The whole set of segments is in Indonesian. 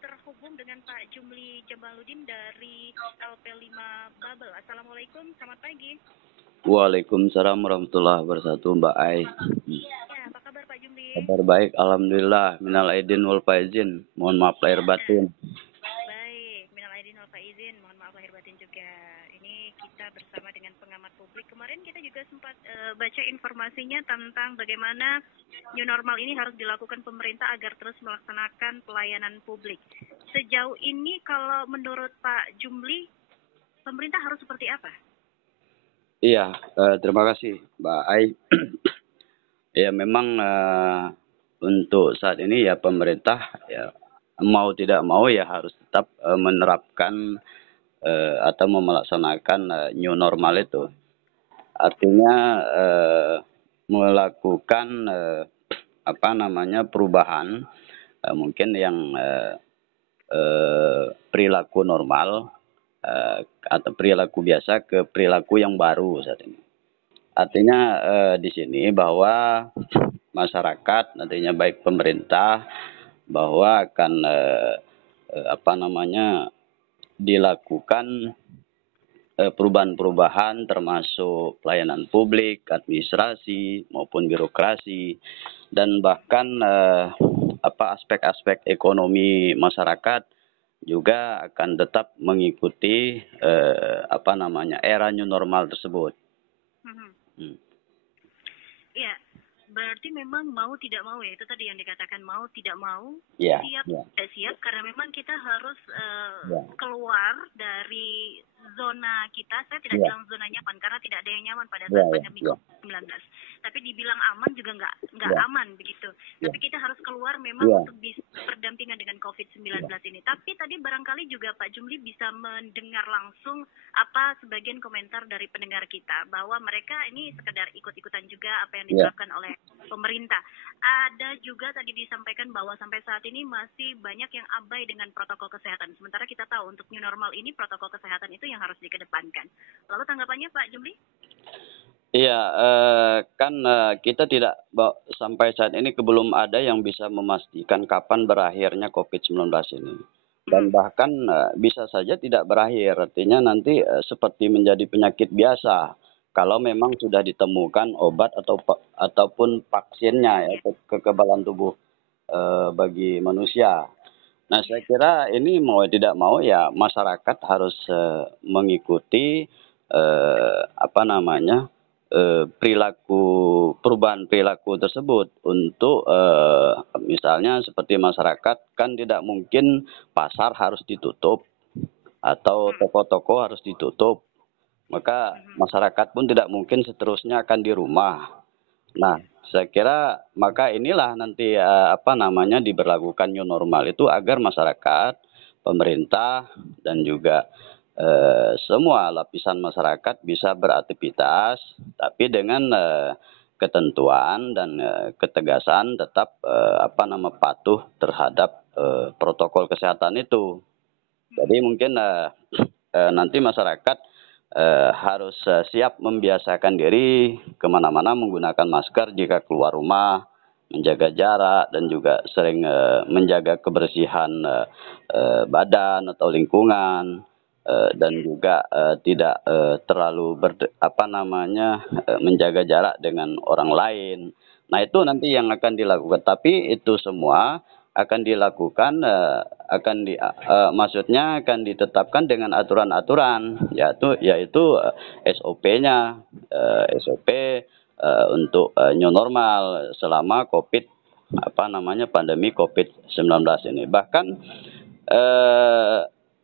terhubung dengan Pak Jumli Jamaludin dari LP5 Babel. Assalamualaikum, selamat pagi. Waalaikumsalam warahmatullahi wabarakatuh, Mbak Ai. Ya, apa kabar Pak Jumli? Kabar baik, alhamdulillah. Minal aidin wal faizin. Mohon maaf lahir batin. Baik, minal aidin wal faizin, mohon maaf lahir batin juga. Ini kita bersama dengan pengamat publik. Kemarin kita juga sempat baca informasinya tentang bagaimana new normal ini harus dilakukan pemerintah agar terus melaksanakan pelayanan publik. Sejauh ini kalau menurut Pak Jumli, pemerintah harus seperti apa? Iya, terima kasih, Mbak Ai. Ya, memang untuk saat ini ya pemerintah ya mau tidak mau ya harus tetap menerapkan atau melaksanakan new normal itu. Artinya melakukan perubahan mungkin yang perilaku normal atau perilaku biasa ke perilaku yang baru saat ini. Artinya di sini bahwa masyarakat nantinya baik pemerintah bahwa akan dilakukan perubahan-perubahan termasuk pelayanan publik, administrasi maupun birokrasi dan bahkan aspek-aspek ekonomi masyarakat juga akan tetap mengikuti era new normal tersebut. Ya, berarti memang mau tidak mau ya, itu tadi yang dikatakan mau tidak mau, siap tidak siap, karena memang kita harus keluar dari zona kita. Saya tidak bilang zona nyaman, karena tidak ada yang nyaman pada saat pandemi COVID-19. Tapi dibilang aman juga nggak aman begitu. Tapi kita harus keluar memang untuk bisa berdampingan dengan COVID-19 ini. Tapi tadi barangkali juga Pak Jumli bisa mendengar langsung apa sebagian komentar dari pendengar kita, bahwa mereka ini sekedar ikut-ikutan juga apa yang diterapkan oleh pemerintah. Ada juga tadi disampaikan bahwa sampai saat ini masih banyak yang abai dengan protokol kesehatan. Sementara kita tahu untuk new normal ini protokol kesehatan itu yang harus dikedepankan. Lalu tanggapannya Pak Jumli? Iya, kita tidak sampai saat ini belum ada yang bisa memastikan kapan berakhirnya COVID-19 ini. Dan bahkan bisa saja tidak berakhir, artinya nanti seperti menjadi penyakit biasa. Kalau memang sudah ditemukan obat ataupun vaksinnya ya, kekebalan tubuh bagi manusia. Nah, saya kira ini mau tidak mau ya masyarakat harus mengikuti perubahan perilaku tersebut untuk misalnya seperti masyarakat kan tidak mungkin pasar harus ditutup atau toko-toko harus ditutup, maka masyarakat pun tidak mungkin seterusnya akan di rumah. Nah, saya kira maka inilah nanti diberlakukan new normal itu agar masyarakat, pemerintah dan juga semua lapisan masyarakat bisa beraktivitas, tapi dengan ketentuan dan ketegasan tetap patuh terhadap protokol kesehatan itu. Jadi mungkin nanti masyarakat harus siap membiasakan diri kemana-mana menggunakan masker jika keluar rumah, menjaga jarak dan juga sering menjaga kebersihan badan atau lingkungan. Dan juga tidak terlalu menjaga jarak dengan orang lain. Nah, itu nanti yang akan dilakukan. Tapi itu semua akan dilakukan maksudnya akan ditetapkan dengan aturan-aturan yaitu SOP-nya SOP untuk new normal selama pandemi COVID-19 ini. Bahkan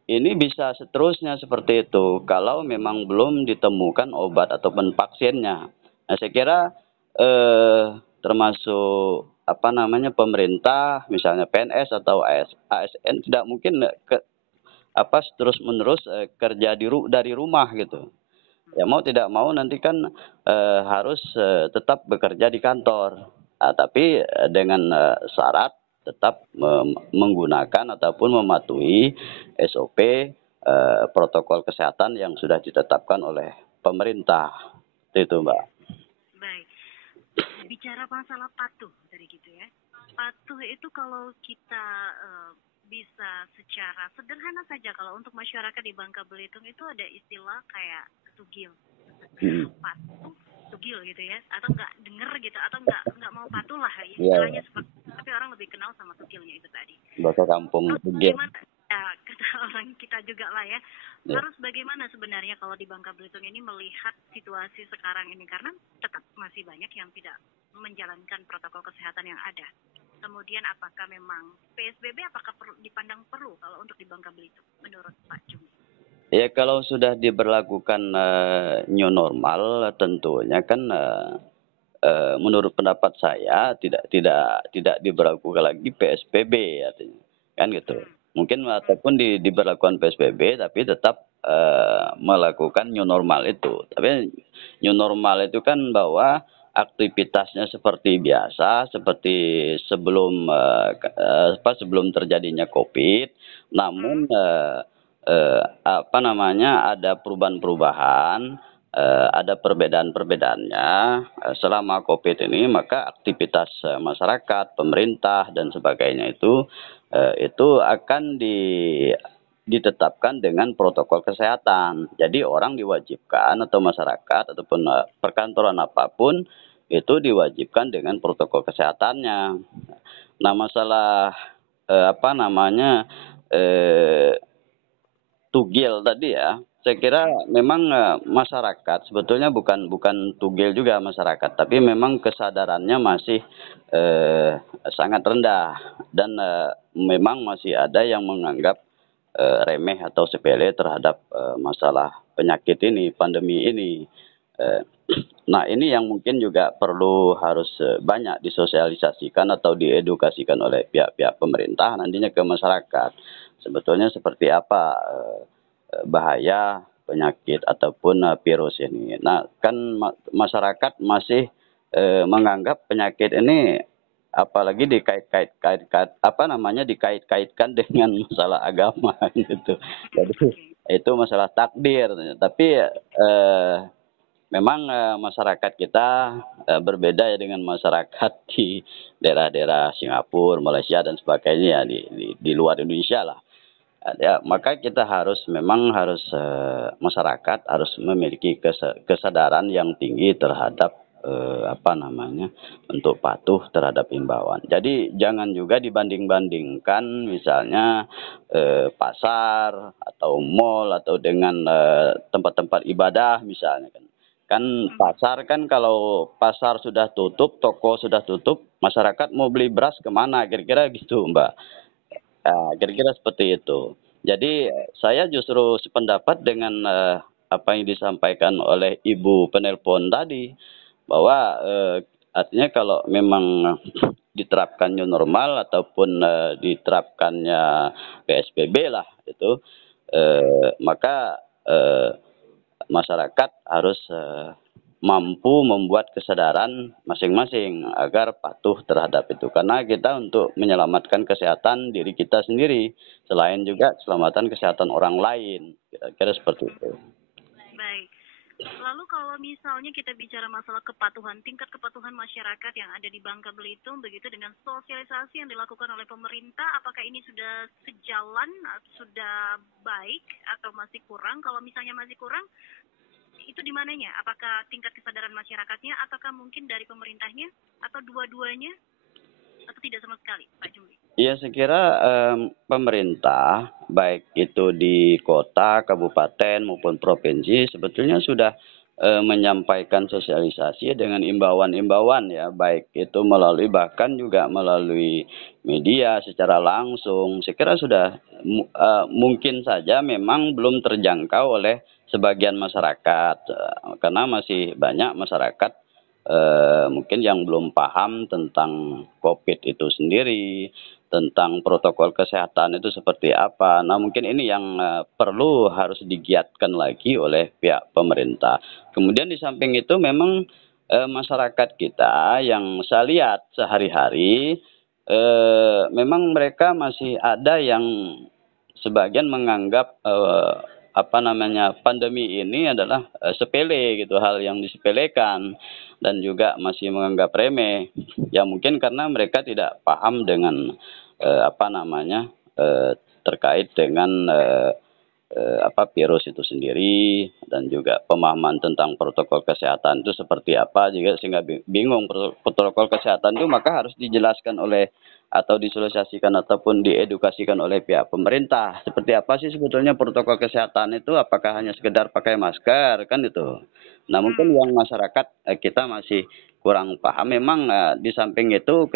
ini bisa seterusnya seperti itu kalau memang belum ditemukan obat ataupun vaksinnya. Nah, saya kira termasuk pemerintah, misalnya PNS atau ASN tidak mungkin terus-menerus kerja dari rumah gitu. Ya mau tidak mau nanti kan harus tetap bekerja di kantor. Tapi dengan syarat tetap menggunakan ataupun mematuhi SOP protokol kesehatan yang sudah ditetapkan oleh pemerintah. Itu, Mbak. Baik. Bicara masalah patuh dari gitu ya. Patuh itu kalau kita bisa bisa secara sederhana saja kalau untuk masyarakat di Bangka Belitung itu ada istilah kayak tugil, patuh, tugil gitu ya, atau nggak denger gitu, atau nggak mau patuh lah istilahnya seperti, tapi orang lebih kenal sama tugilnya itu tadi. Bahasa kampung tugil. Ya, kata orang kita juga lah ya. Harus bagaimana sebenarnya kalau di Bangka Belitung ini melihat situasi sekarang ini, karena tetap masih banyak yang tidak menjalankan protokol kesehatan yang ada. Kemudian apakah memang PSBB apakah dipandang perlu kalau untuk di Bangka Belitung menurut Pak Jumi? Ya kalau sudah diberlakukan new normal tentunya kan menurut pendapat saya tidak diberlakukan lagi PSBB artinya kan gitu. Mungkin ataupun diberlakukan PSBB tapi tetap melakukan new normal itu. Tapi new normal itu kan bahwa aktivitasnya seperti biasa, seperti sebelum sebelum terjadinya COVID, namun ada perubahan-perubahan, ada perbedaan-perbedaannya selama COVID ini, maka aktivitas masyarakat, pemerintah dan sebagainya itu akan ditetapkan dengan protokol kesehatan. Jadi orang diwajibkan atau masyarakat ataupun perkantoran apapun itu diwajibkan dengan protokol kesehatannya. Nah, masalah tugil tadi ya, saya kira memang masyarakat sebetulnya bukan tugil juga masyarakat, tapi memang kesadarannya masih sangat rendah dan memang masih ada yang menganggap remeh atau sepele terhadap masalah penyakit ini, pandemi ini. Nah, ini yang mungkin juga perlu harus banyak disosialisasikan atau diedukasikan oleh pihak-pihak pemerintah nantinya ke masyarakat. Sebetulnya seperti apa bahaya penyakit ataupun virus ini. Nah, kan masyarakat masih menganggap penyakit ini apalagi dikait-kaitkan dengan masalah agama gitu. Jadi itu masalah takdir. Tapi memang masyarakat kita berbeda ya dengan masyarakat di daerah-daerah Singapura, Malaysia dan sebagainya di luar Indonesia lah. Ya, maka kita masyarakat harus memiliki kesadaran yang tinggi terhadap untuk patuh terhadap imbauan. Jadi jangan juga dibanding-bandingkan misalnya pasar atau mall atau dengan tempat-tempat ibadah misalnya kan. Kan pasar kan kalau pasar sudah tutup, toko sudah tutup, masyarakat mau beli beras kemana? Kira-kira gitu, Mbak. Kira-kira seperti itu. Jadi saya justru sependapat dengan apa yang disampaikan oleh Ibu penelpon tadi, bahwa artinya kalau memang diterapkan new normal ataupun diterapkannya PSBB lah itu, maka masyarakat harus mampu membuat kesadaran masing-masing agar patuh terhadap itu. Karena kita untuk menyelamatkan kesehatan diri kita sendiri, selain juga keselamatan kesehatan orang lain. Kira-kira seperti itu. Baik. Lalu kalau misalnya kita bicara masalah kepatuhan, tingkat kepatuhan masyarakat yang ada di Bangka Belitung, begitu dengan sosialisasi yang dilakukan oleh pemerintah, apakah ini sudah sejalan, sudah baik, atau masih kurang? Kalau misalnya masih kurang, itu di mananya? Apakah tingkat kesadaran masyarakatnya, ataukah mungkin dari pemerintahnya, atau dua-duanya, atau tidak sama sekali, Pak Jumli? Ya, saya kira pemerintah, baik itu di kota, kabupaten, maupun provinsi, sebetulnya sudah menyampaikan sosialisasi dengan imbauan-imbauan ya, baik itu bahkan juga melalui media secara langsung. Saya kira sudah mungkin saja memang belum terjangkau oleh sebagian masyarakat, karena masih banyak masyarakat mungkin yang belum paham tentang COVID itu sendiri, tentang protokol kesehatan itu seperti apa. Nah, mungkin ini yang perlu harus digiatkan lagi oleh pihak pemerintah. Kemudian di samping itu memang masyarakat kita yang saya lihat sehari-hari, memang mereka masih ada yang sebagian menganggap pandemi ini adalah sepele gitu, hal yang disepelekan dan juga masih menganggap remeh. Ya mungkin karena mereka tidak paham dengan terkait dengan virus itu sendiri dan juga pemahaman tentang protokol kesehatan itu seperti apa juga, sehingga bingung protokol kesehatan itu, maka harus dijelaskan oleh atau disosialisasikan ataupun diedukasikan oleh pihak pemerintah. Seperti apa sih sebetulnya protokol kesehatan itu, apakah hanya sekedar pakai masker kan itu. Nah, mungkin yang masyarakat kita masih kurang paham. Memang di samping itu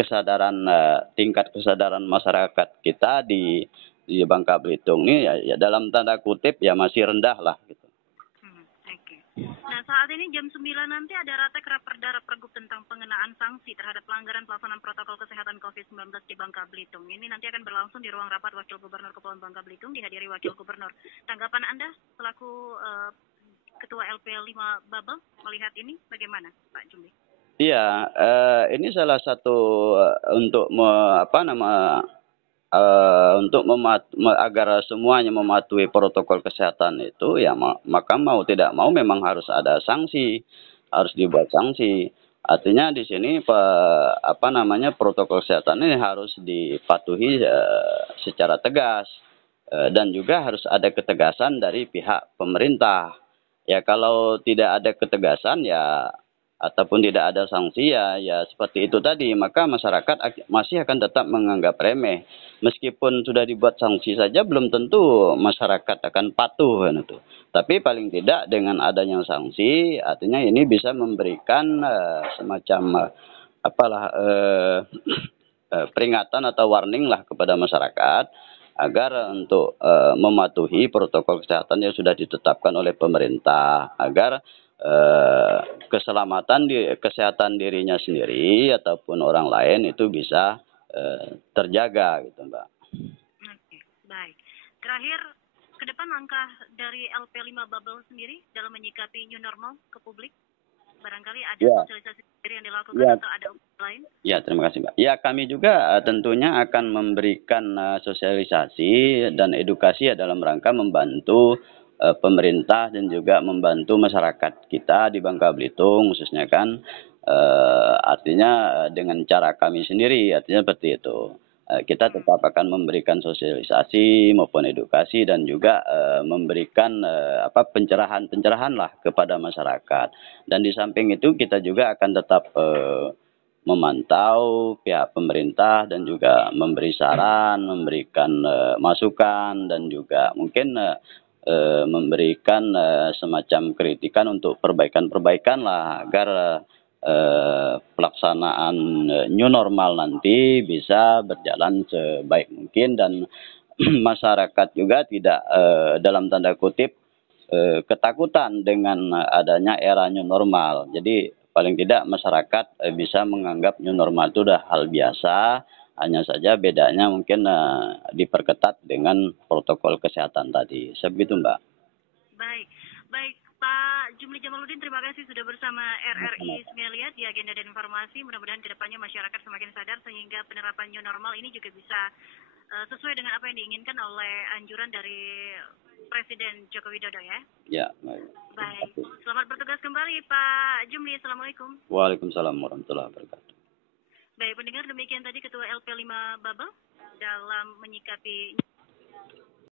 tingkat kesadaran masyarakat kita di Bangka Belitung ini ya dalam tanda kutip ya masih rendah lah gitu. Oke. Nah, saat ini jam 9 nanti ada ratek Raperda Pergub tentang pengenaan sanksi terhadap pelanggaran pelaksanaan protokol kesehatan COVID-19 di Bangka Belitung. Ini nanti akan berlangsung di ruang rapat Wakil Gubernur Kepulauan Bangka Belitung dihadiri Wakil Gubernur. Tanggapan Anda selaku Ketua LP5 Babel melihat ini bagaimana, Pak Jumli? Iya, ini salah satu untuk agar semuanya mematuhi protokol kesehatan itu ya, maka mau tidak mau memang harus ada sanksi, harus dibuat sanksi. Artinya di sini protokol kesehatan ini harus dipatuhi secara tegas, dan juga harus ada ketegasan dari pihak pemerintah. Ya kalau tidak ada ketegasan ya ataupun tidak ada sanksi ya seperti itu tadi, maka masyarakat masih akan tetap menganggap remeh. Meskipun sudah dibuat sanksi saja belum tentu masyarakat akan patuh kan itu. Tapi paling tidak dengan adanya sanksi, artinya ini bisa memberikan semacam peringatan atau warning lah kepada masyarakat agar untuk mematuhi protokol kesehatan yang sudah ditetapkan oleh pemerintah, agar kesehatan dirinya sendiri ataupun orang lain itu bisa terjaga gitu, Mbak. Oke, baik. Terakhir, ke depan langkah dari LP5 Babel sendiri dalam menyikapi new normal ke publik? Barangkali ada sosialisasi sendiri yang dilakukan atau ada upaya lain? Ya, terima kasih, Mbak. Ya, kami juga tentunya akan memberikan sosialisasi dan edukasi dalam rangka membantu pemerintah dan juga membantu masyarakat kita di Bangka Belitung khususnya kan, artinya dengan cara kami sendiri, artinya seperti itu. Kita tetap akan memberikan sosialisasi maupun edukasi dan juga memberikan pencerahan lah kepada masyarakat. Dan di samping itu kita juga akan tetap memantau pihak pemerintah dan juga memberi saran, memberikan masukan dan juga mungkin memberikan semacam kritikan untuk perbaikan-perbaikan lah agar pelaksanaan new normal nanti bisa berjalan sebaik mungkin dan masyarakat juga tidak dalam tanda kutip ketakutan dengan adanya era new normal. Jadi paling tidak masyarakat bisa menganggap new normal itu udah hal biasa. Hanya saja bedanya mungkin diperketat dengan protokol kesehatan tadi. Sebegitu, Mbak. Baik Pak Jumli Jamaluddin, terima kasih sudah bersama RRI Semeliat di Agenda dan Informasi. Mudah-mudahan kedepannya masyarakat semakin sadar sehingga penerapan new normal ini juga bisa sesuai dengan apa yang diinginkan oleh anjuran dari Presiden Joko Widodo ya. Ya, baik. Selamat bertugas kembali Pak Jumli. Assalamualaikum. Waalaikumsalam warahmatullahi wabarakatuh. Baik, pendengar, demikian tadi Ketua LP5 Babel dalam menyikapi